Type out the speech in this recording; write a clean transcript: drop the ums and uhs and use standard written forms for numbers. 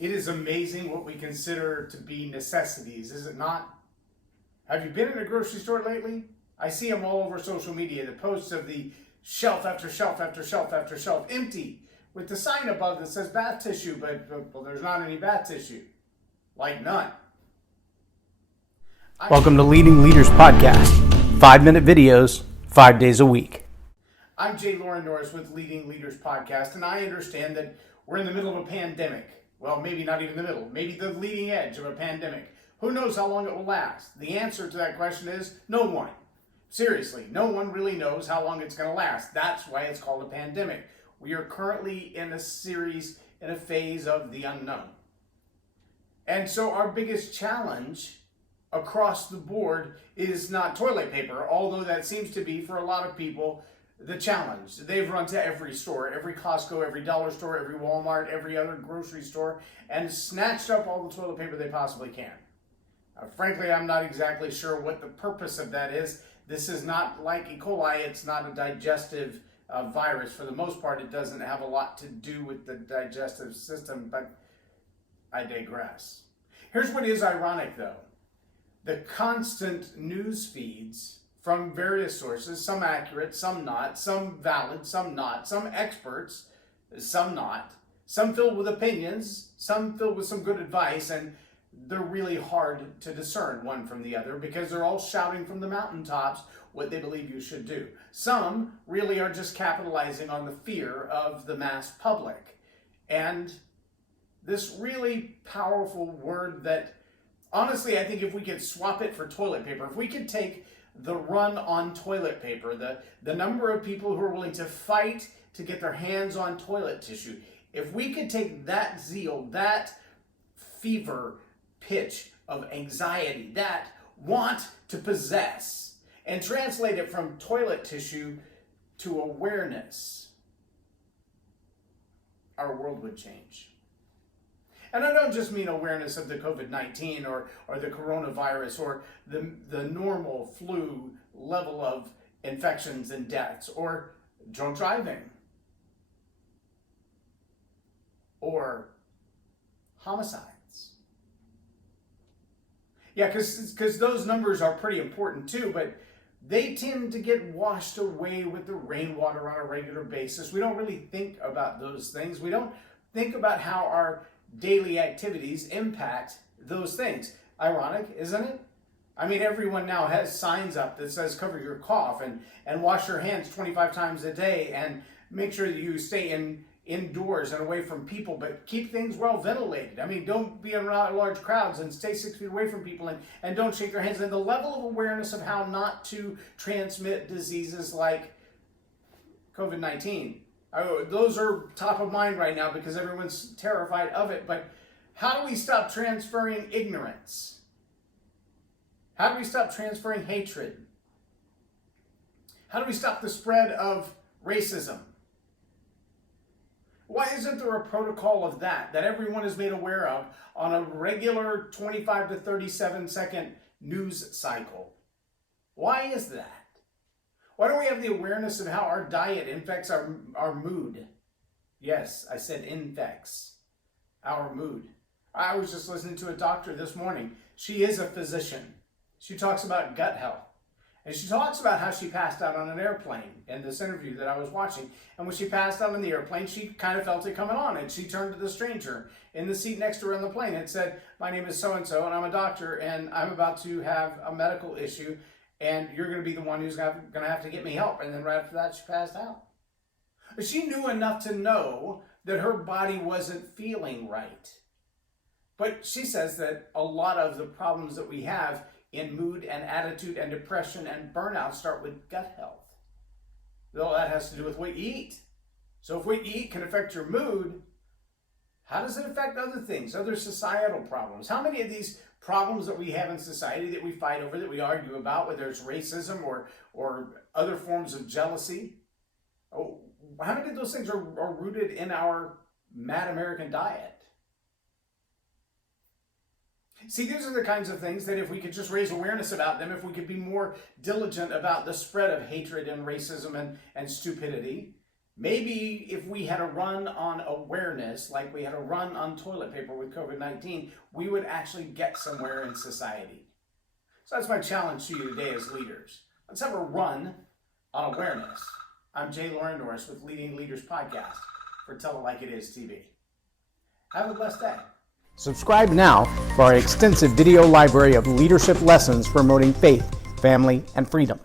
It is amazing what we consider to be necessities, is it not? Have you been in a grocery store lately? I see them all over social media, the posts of the shelf after shelf after shelf after shelf empty, with the sign above that says bath tissue, but well, there's not any bath tissue. Like none. Welcome to Leading Leaders Podcast. 5-minute videos, 5 days a week. I'm Loren Norris with Leading Leaders Podcast, and I understand that we're in the middle of a pandemic. Well, maybe not even the middle, maybe the leading edge of a pandemic. Who knows how long it will last? The answer to that question is no one. Seriously, no one really knows how long it's going to last. That's why it's called a pandemic. We are currently in a phase of the unknown. And so our biggest challenge across the board is not toilet paper, although that seems to be, for a lot of people, the challenge. They've run to every store, every Costco, every dollar store, every Walmart, every other grocery store, and snatched up all the toilet paper they possibly can. Frankly, I'm not exactly sure what the purpose of that is. This is not like E. coli. It's not a digestive virus. For the most part, it doesn't have a lot to do with the digestive system, but I digress. Here's what is ironic, though. The constant news feeds from various sources, some accurate, some not, some valid, some not, some experts, some not, some filled with opinions, some filled with some good advice, and they're really hard to discern one from the other because they're all shouting from the mountaintops what they believe you should do. Some really are just capitalizing on the fear of the mass public. And this really powerful word that, honestly, I think if we could swap it for toilet paper, if we could take the run on toilet paper, the number of people who are willing to fight to get their hands on toilet tissue, if we could take that zeal, that fever pitch of anxiety, that want to possess, and translate it from toilet tissue to awareness, our world would change. And I don't just mean awareness of the COVID-19 or the coronavirus or the normal flu level of infections and deaths or drunk driving or homicides. Yeah, because those numbers are pretty important too, but they tend to get washed away with the rainwater on a regular basis. We don't really think about those things. We don't think about how our daily activities impact those things. Ironic, isn't it? I mean, everyone now has signs up that says cover your cough and wash your hands 25 times a day and make sure that you stay indoors and away from people, but keep things well ventilated. I mean, don't be around large crowds and stay 6 feet away from people and don't shake their hands. And the level of awareness of how not to transmit diseases like COVID-19, those are top of mind right now because everyone's terrified of it. But how do we stop transferring ignorance? How do we stop transferring hatred? How do we stop the spread of racism? Why isn't there a protocol of that everyone is made aware of on a regular 25 to 37 second news cycle? Why is that? Why don't we have the awareness of how our diet infects our mood? Yes, I said infects our mood. I was just listening to a doctor this morning. She is a physician. She talks about gut health. And she talks about how she passed out on an airplane in this interview that I was watching. And when she passed out on the airplane, she kind of felt it coming on. And she turned to the stranger in the seat next to her on the plane and said, "My name is so-and-so, and I'm a doctor, and I'm about to have a medical issue. And you're going to be the one who's going to have to get me help." And then right after that, she passed out. She knew enough to know that her body wasn't feeling right. But she says that a lot of the problems that we have in mood and attitude and depression and burnout start with gut health. Though that has to do with what you eat. So if what you eat can affect your mood, how does it affect other things, other societal problems? How many of these problems that we have in society that we fight over, that we argue about, whether it's racism or other forms of jealousy, how many of those things are rooted in our mad American diet? See, these are the kinds of things that if we could just raise awareness about them, if we could be more diligent about the spread of hatred and racism and stupidity, Maybe if we had a run on awareness, like we had a run on toilet paper with COVID-19, we would actually get somewhere in society. So that's my challenge to you today as leaders. Let's have a run on awareness. I'm Loren Norris with Leading Leaders Podcast for Tell It Like It Is TV. Have a blessed day. Subscribe now for our extensive video library of leadership lessons promoting faith, family, and freedom.